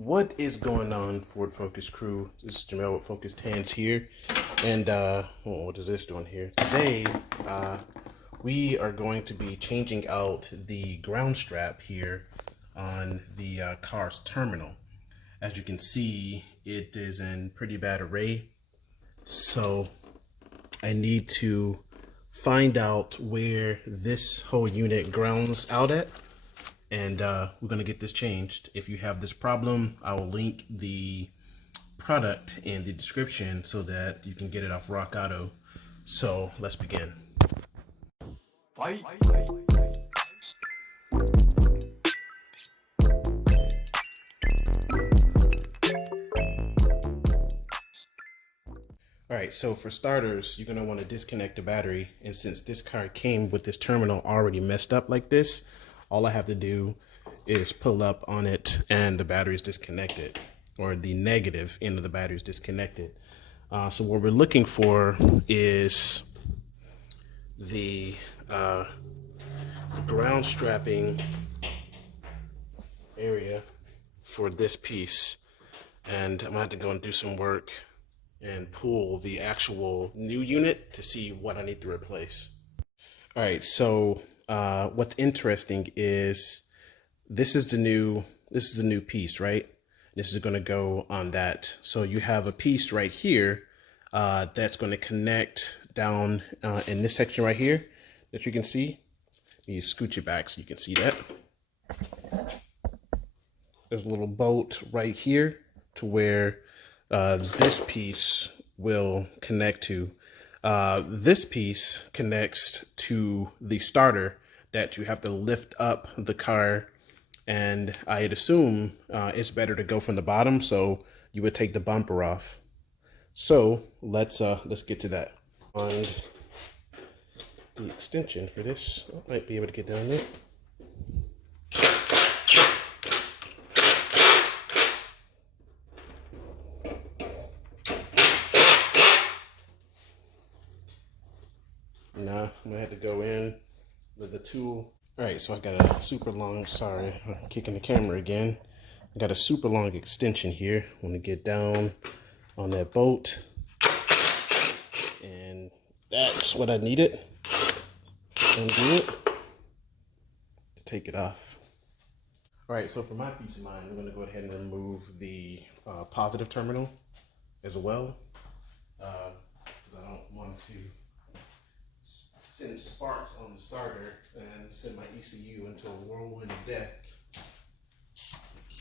What is going on, Ford Focus crew? This is Jamel with Focused Hands here, and what is this doing here? Today, we are going to be changing out the ground strap here on the car's terminal. As you can see, it is in pretty bad array, so I need to find out where this whole unit grounds out at. And we're gonna get this changed. If you have this problem, I will link the product in the description so that you can get it off RockAuto. So let's begin. Fight. All right, so for starters, you're gonna wanna disconnect the battery. And since this car came with this terminal already messed up like this, all I have to do is pull up on it and the battery is disconnected, or the negative end of the battery is disconnected. So what we're looking for is the ground strapping area for this piece. And I'm gonna have to go and do some work and pull the actual new unit to see what I need to replace. All right, so what's interesting is this is the new piece, right? This is going to go on that. So you have a piece right here that's going to connect down in this section right here that you can see. You scooch it back so you can see that. There's a little bolt right here to where this piece will connect to. This piece connects to the starter that you have to lift up the car, and I'd assume it's better to go from the bottom, so you would take the bumper off. So let's get to that. On the extension for this, I might be able to get down there. Nah, I'm gonna have to go in with the tool. All right, so I got a super long, sorry, I'm kicking the camera again. I got a super long extension here. I want to get down on that bolt, and that's what I needed. Undo it to take it off. All right, so for my peace of mind, I'm gonna go ahead and remove the positive terminal as well. I don't want to send sparks on the starter and send my ECU into a whirlwind of death.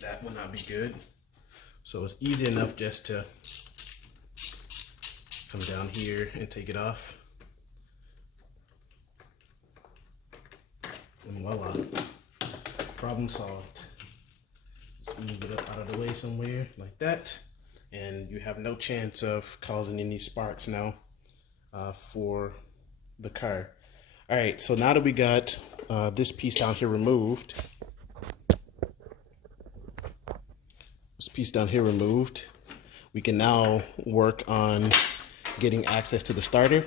That would not be good. So it's easy enough just to come down here and take it off. And voila, problem solved. Just move it up out of the way somewhere like that. And you have no chance of causing any sparks now for the car. All right, so now that we got this piece down here removed, we can now work on getting access to the starter.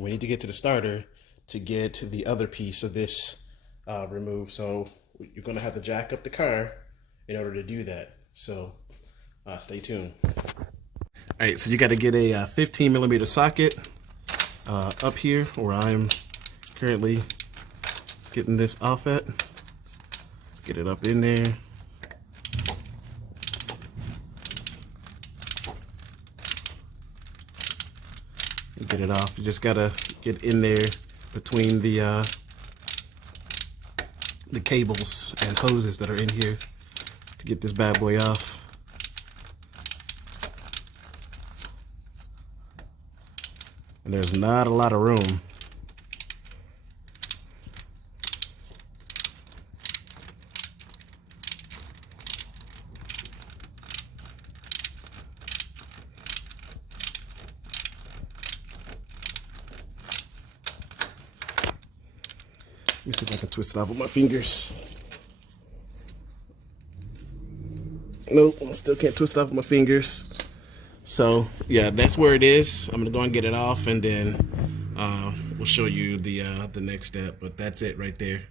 We need to get to the starter to get the other piece of this removed. So you're gonna have to jack up the car in order to do that. So stay tuned. All right, so you got to get a 15mm socket up here where I'm currently getting this off at. Let's get it up in there. Get it off. You just gotta get in there between the cables and hoses that are in here to get this bad boy off. And there's not a lot of room. Let me see if I can twist it off with my fingers. Nope, I still can't twist it off with my fingers. So yeah, that's where it is. I'm gonna go and get it off, and then we'll show you the next step. But that's it right there.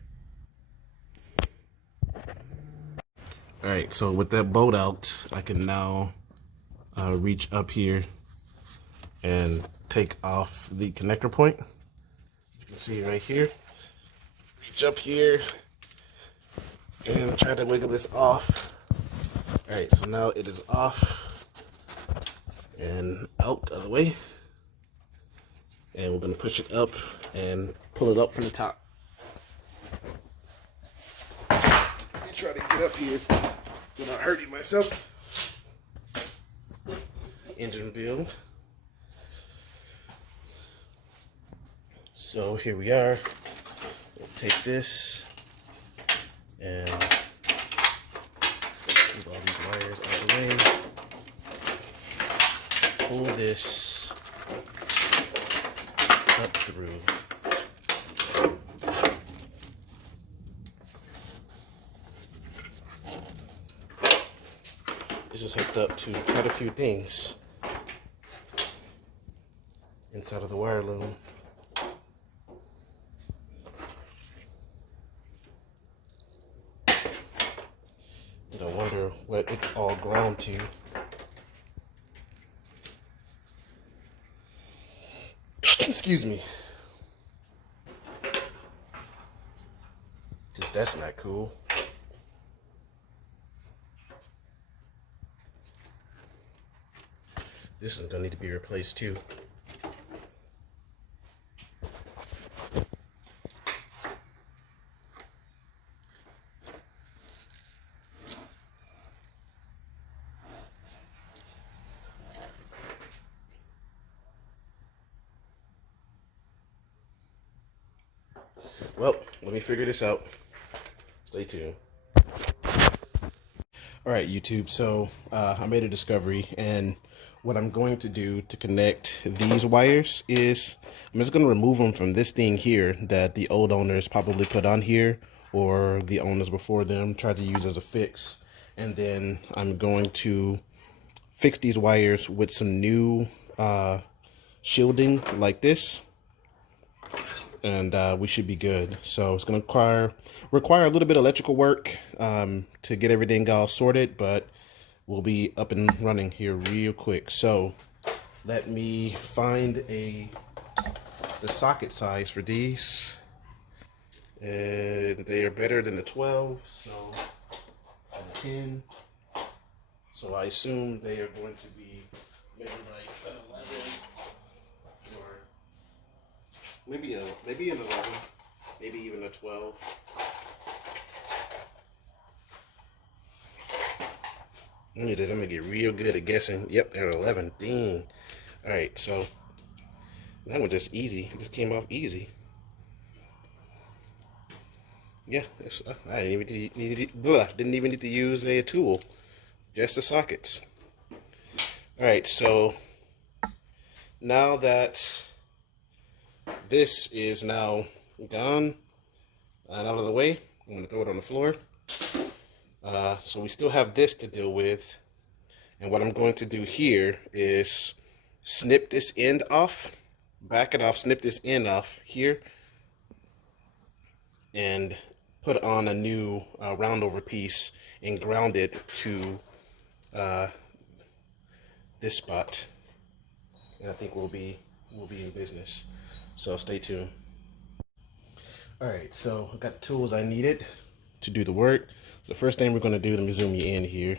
All right, so with that bolt out, I can now reach up here and take off the connector point. You can see right here. Reach up here and try to wiggle this off. All right, so now it is off and out of the way. And we're gonna push it up and pull it up from the top. Let me try to get up here without hurting myself. Engine build. So here we are. We'll take this and move all these wires out of the way. Pull this up through. This is hooked up to quite a few things inside of the wire loom. And I wonder what it's all ground to. Excuse me. Because that's not cool. This is gonna need to be replaced too. Well, let me figure this out. Stay tuned. All right, YouTube, so I made a discovery, and what I'm going to do to connect these wires is I'm just going to remove them from this thing here that the old owners probably put on here, or the owners before them tried to use as a fix. And then I'm going to fix these wires with some new shielding like this, and we should be good. So it's going to require a little bit of electrical work to get everything all sorted, but we'll be up and running here real quick. So let me find the socket size for these, and they are better than the 12, so a 10. So I assume they are going to be maybe like an 11, or maybe an 11, maybe even a 12. Let me just, I'm gonna get real good at guessing. Yep, they're 11. Dang. All right, so that one just easy. It just came off easy. Yeah, I didn't even need to use a tool. Just the sockets. All right, so now that this is now gone and out of the way, I'm gonna throw it on the floor. So we still have this to deal with, and what I'm going to do here is snip this end off, back it off, snip this end off here, and put on a new roundover piece and ground it to this spot, and I think we'll be in business. So stay tuned. All right, so I got the tools I needed to do the work. So the first thing we're going to do, let me zoom you in here.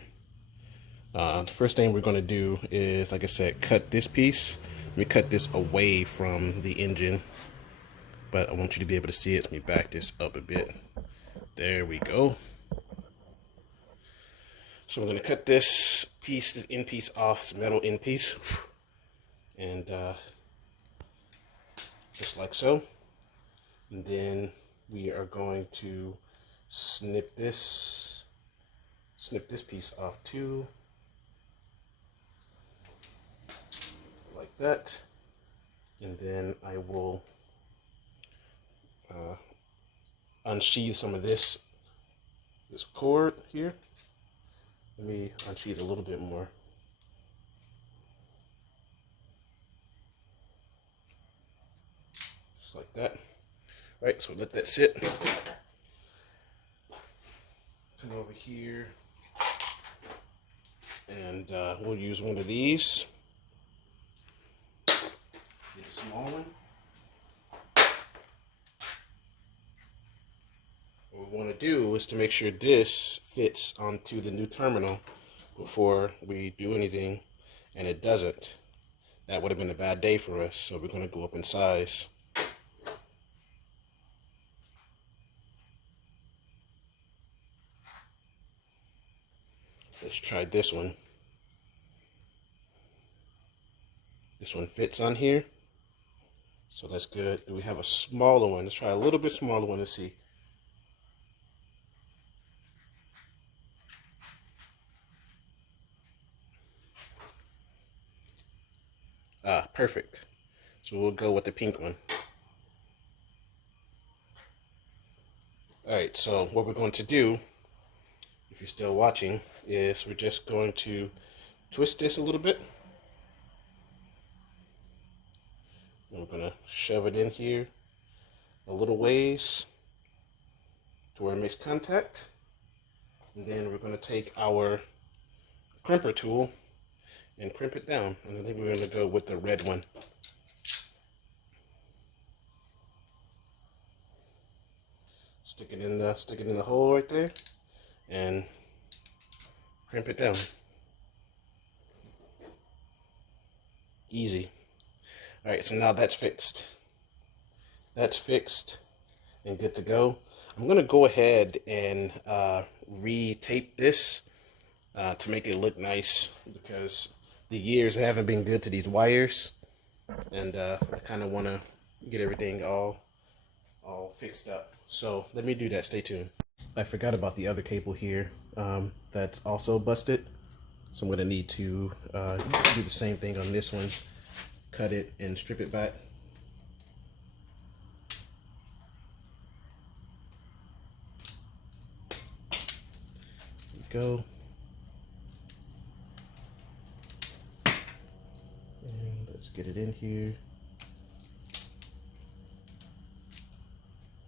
The first thing we're going to do is, like I said, cut this piece. Let me cut this away from the engine, but I want you to be able to see it. Let me back this up a bit. There we go. So we're going to cut this piece, this end piece off, this metal end piece, and just like so. And then we are going to snip this piece off too, like that. And then I will unsheath some of this cord here. Let me unsheath a little bit more. Just like that. All right, so let that sit. Come over here. And we'll use one of these. Get a small one. What we want to do is to make sure this fits onto the new terminal before we do anything, and it doesn't. That would have been a bad day for us, so we're going to go up in size. Let's try this one. This one fits on here, so that's good. Do we have a smaller one? Let's try a little bit smaller one to see. Ah, perfect. So we'll go with the pink one. Alright, so what we're going to do, if you're still watching, is we're just going to twist this a little bit. And we're going to shove it in here a little ways to where it makes contact. And then we're going to take our crimper tool and crimp it down. And I think we're going to go with the red one. Stick it in the hole right there and crimp it down. Easy. All right, so now that's fixed. That's fixed and good to go. I'm gonna go ahead and re-tape this to make it look nice, because the gears haven't been good to these wires, and I kind of want to get everything all fixed up. So let me do that. Stay tuned. I forgot about the other cable here that's also busted, so I'm gonna need to do the same thing on this one. Cut it and strip it back. There we go. And let's get it in here.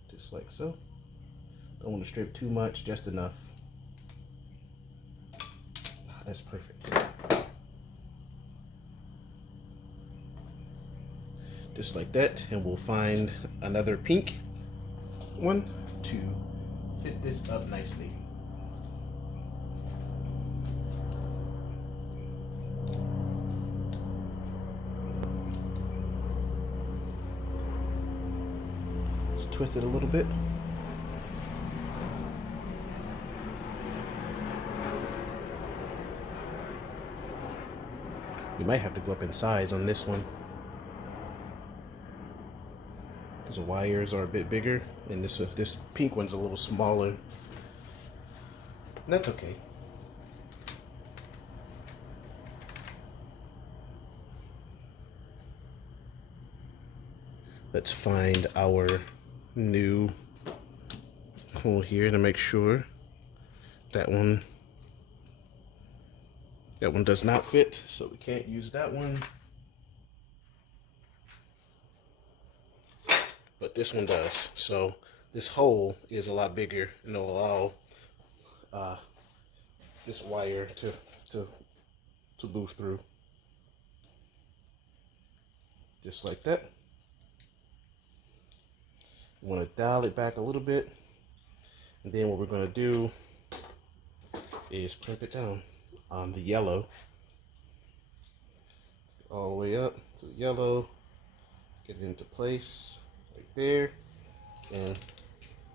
Just like so. Don't want to strip too much, just enough. That's perfect. Just like that, and we'll find another pink one to fit this up nicely. Just twist it a little bit. We might have to go up in size on this one, because the wires are a bit bigger, and this pink one's a little smaller. And that's okay. Let's find our new hole here to make sure that one does not fit, so we can't use that one. But this one does. So this hole is a lot bigger, and it'll allow this wire to move through. Just like that. You want to dial it back a little bit, and then what we're going to do is crimp it down on the yellow, all the way up to the yellow, get it into place right there, and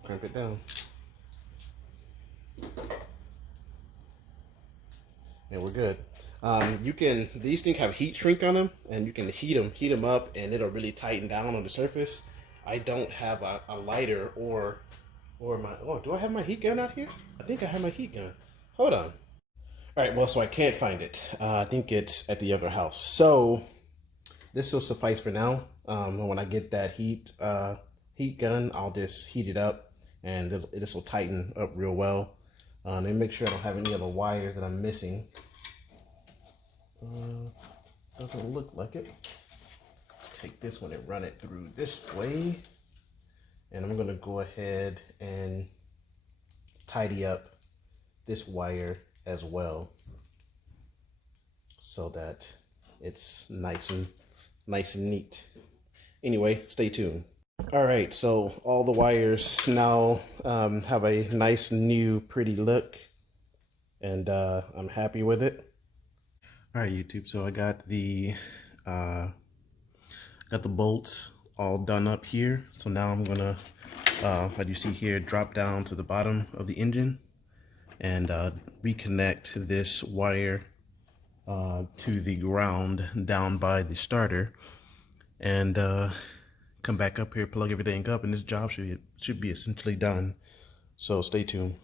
crimp it down. And we're good. These things have heat shrink on them, and you can heat them up, and it'll really tighten down on the surface. I don't have a lighter or my, do I have my heat gun out here? I think I have my heat gun. Hold on. All right, well, so I can't find it. I think it's at the other house. So this will suffice for now. When I get that heat gun, I'll just heat it up, and this will tighten up real well. And make sure I don't have any other wires that I'm missing. Doesn't look like it. Let's take this one and run it through this way. And I'm gonna go ahead and tidy up this wire as well. so that it's nice and neat. Anyway, stay tuned. All right, so all the wires now have a nice new pretty look, and I'm happy with it. All right, YouTube, so I got the bolts all done up here. So now I'm gonna, as you see here, drop down to the bottom of the engine and reconnect this wire to the ground down by the starter, and come back up here, plug everything up, and this job should be essentially done. So stay tuned.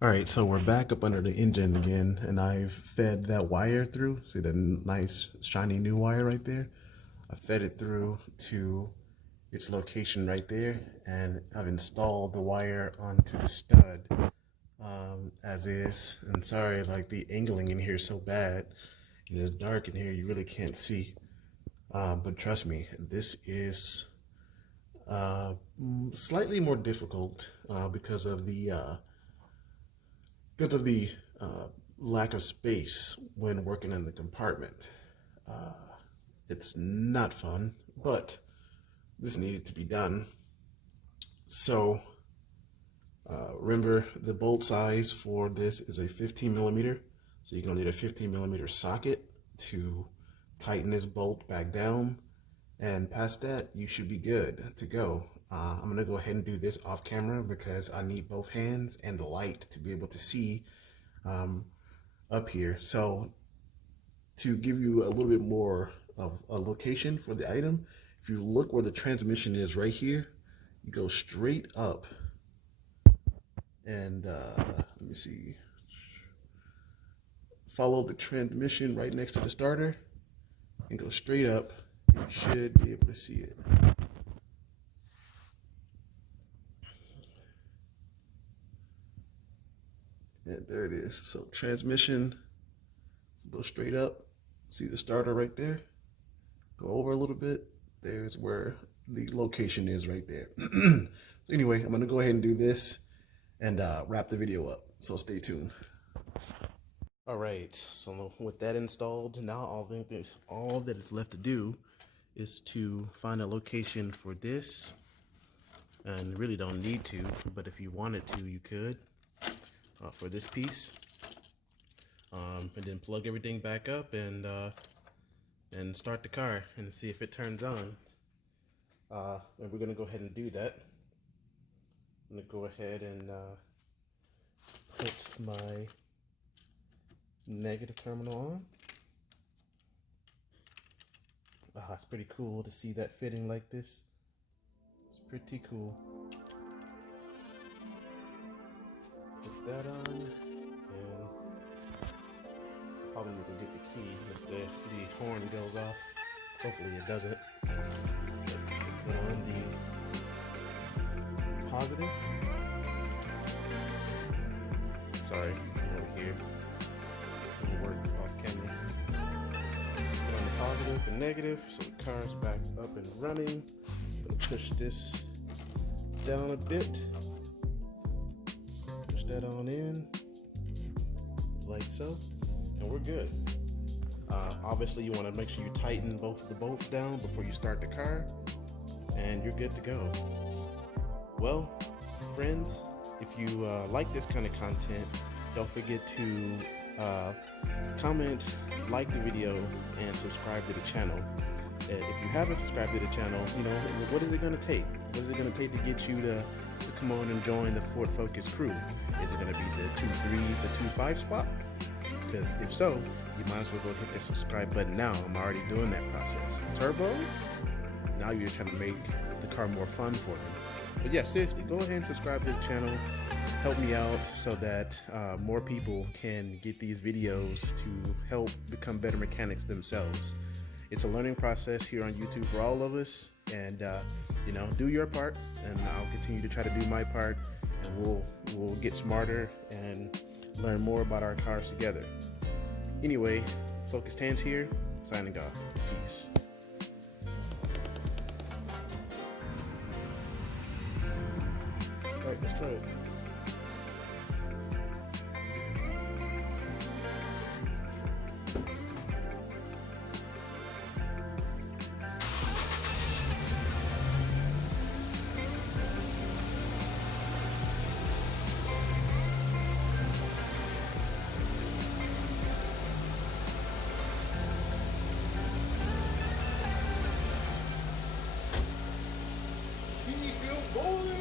All right, so we're back up under the engine again, and I've fed that wire through. See the nice shiny new wire right there? I fed it through to its location right there, and I've installed the wire onto the stud as is. And sorry, like the angling in here is so bad, and it's dark in here, you really can't see. But trust me, this is slightly more difficult because of the lack of space when working in the compartment. It's not fun, but this needed to be done. So remember, the bolt size for this is a 15 millimeter. So you're gonna need a 15 millimeter socket to tighten this bolt back down. And past that, you should be good to go. I'm gonna go ahead and do this off camera because I need both hands and the light to be able to see up here. So to give you a little bit more of a location for the item, if you look where the transmission is right here, you go straight up and let me see, follow the transmission right next to the starter and go straight up. You should be able to see it. And there it is. So transmission, go straight up. See the starter right there? Go over a little bit. There's where the location is right there. So anyway, I'm gonna go ahead and do this and wrap the video up. So stay tuned. All right, so with that installed, now all that is left to do is to find a location for this. And really don't need to, but if you wanted to, you could, for this piece. And then plug everything back up and start the car and see if it turns on. And we're gonna go ahead and do that. I'm gonna go ahead and put my negative terminal on. It's pretty cool to see that fitting like this. It's pretty cool. Put that on, and probably need to get the key if the horn goes off. Hopefully it doesn't. Put on the positive. Sorry, over here. Work off camera. Put on the positive and negative, so the car's back up and running. I'm gonna push this down a bit. Push that on in, like so, and we're good. Obviously, you want to make sure you tighten both of the bolts down before you start the car, and you're good to go. Well, friends, if you like this kind of content, don't forget to comment, like the video, and subscribe to the channel. If you haven't subscribed to the channel, you know, what is it going to take? What is it going to take to get you to come on and join the Ford Focus crew? Is it going to be the 2.3, the 2.5 spot? Because if so, you might as well go hit the subscribe button now. I'm already doing that process. Turbo? Now you're trying to make the car more fun for me. But yeah, seriously, go ahead and subscribe to the channel. Help me out so that more people can get these videos to help become better mechanics themselves. It's a learning process here on YouTube for all of us, and you know, do your part, and I'll continue to try to do my part, and we'll get smarter and learn more about our cars together. Anyway, Focused Hands here, signing off. Peace. All right, let's try it. boy.